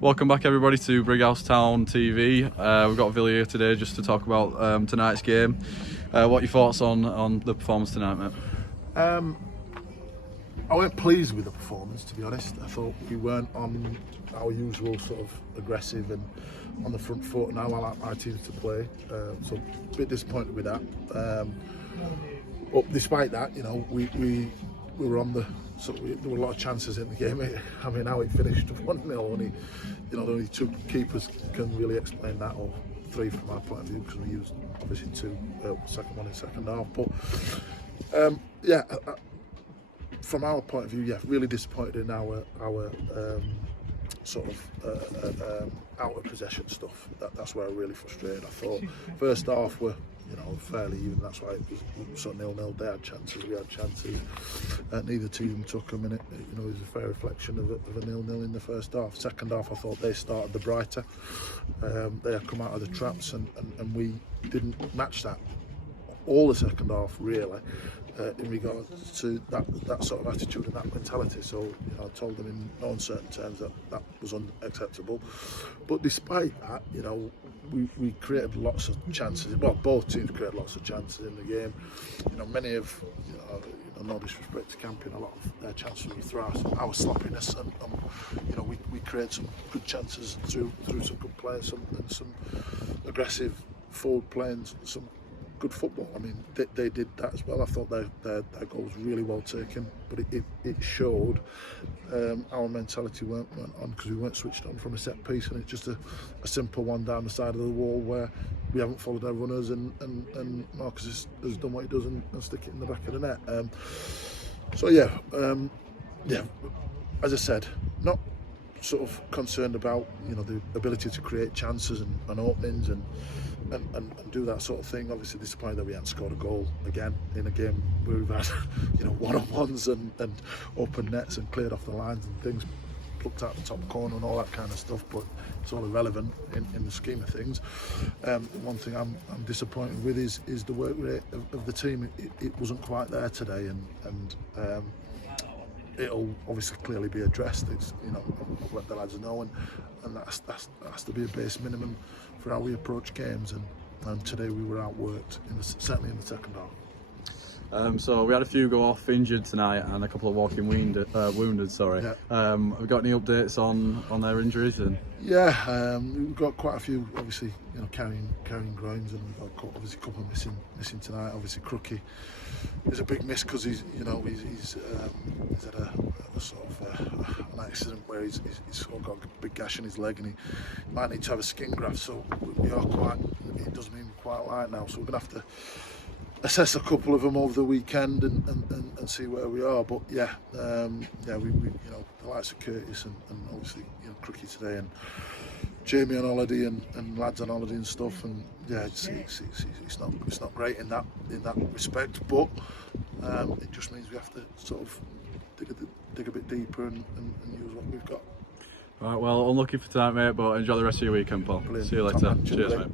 Welcome back everybody to Brighouse Town TV. We've got Villy here today just to talk about tonight's game. What are your thoughts on the performance tonight, mate? I weren't pleased with the performance, to be honest. I thought we weren't on our usual sort of aggressive and on the front foot and how I like my teams to play. So a bit disappointed with that. But despite that, you know, we were on the there were a lot of chances in the game. I mean, how it finished 1-0, only, you know, the only two keepers can really explain that, or three from our point of view, because we used obviously two, second one in second half. But yeah. From our point of view, yeah, really disappointed in our sort of out of possession stuff. That's where I'm really frustrated. I thought first half were, you know, fairly even. That's why it was sort of 0-0. They had chances, we had chances. Neither team took them, and it, you know, it was a fair reflection of a 0-0 in the first half. Second half, I thought they started the brighter. They had come out of the traps, and we didn't match that all the second half, really. In regard to that sort of attitude and that mentality. So, you know, I told them in no uncertain terms that was unacceptable. But despite that, you know, we created lots of chances. Well, both teams created lots of chances in the game. You know, many of, you know, no disrespect to Campion, a lot of their chances were through our sloppiness, and you know, we created some good chances through some good play, some aggressive forward play, and some good football. I mean, they did that as well. I thought their goal was really well taken, but it showed our mentality weren't on, because we weren't switched on from a set piece, and it's just a simple one down the side of the wall where we haven't followed our runners, and Marcus has done what he does and stick it in the back of the net. So yeah, yeah. As I said, not sort of concerned about, you know, the ability to create chances and openings and do that sort of thing. Obviously disappointed that we hadn't scored a goal again in a game where we've had, you know, one-on-ones and open nets and cleared off the lines and things, plucked out the top corner and all that kind of stuff, but it's all irrelevant in the scheme of things. One thing I'm disappointed with is the work rate of the team. It wasn't quite there today, and it'll obviously clearly be addressed. It's, you know, I've let the lads know, and that has to be a base minimum for how we approach games. And today we were outworked, certainly in the second half. So we had a few go off injured tonight and a couple of walking wounded. Sorry. Yeah. Have we got any updates on their injuries? Yeah, we've got quite a few, obviously, you know, carrying groins, and we've got obviously a couple missing tonight. Obviously Crookie is a big miss because he's had a sort of an accident where he's sort of got a big gash in his leg, and he might need to have a skin graft. So we are quite, it does mean we're quite light now. So we're gonna have to assess a couple of them over the weekend and see where we are. But yeah, yeah, we you know, the likes of Curtis and obviously, you know, Crookie today, and Jamie on holiday, and lads on holiday and stuff, and yeah, it's not great in that respect. But it just means we have to sort of dig a bit deeper and use what we've got. Right, well, unlucky for tonight, mate, but enjoy the rest of your weekend, Paul. Brilliant. See you later. Cheers, mate.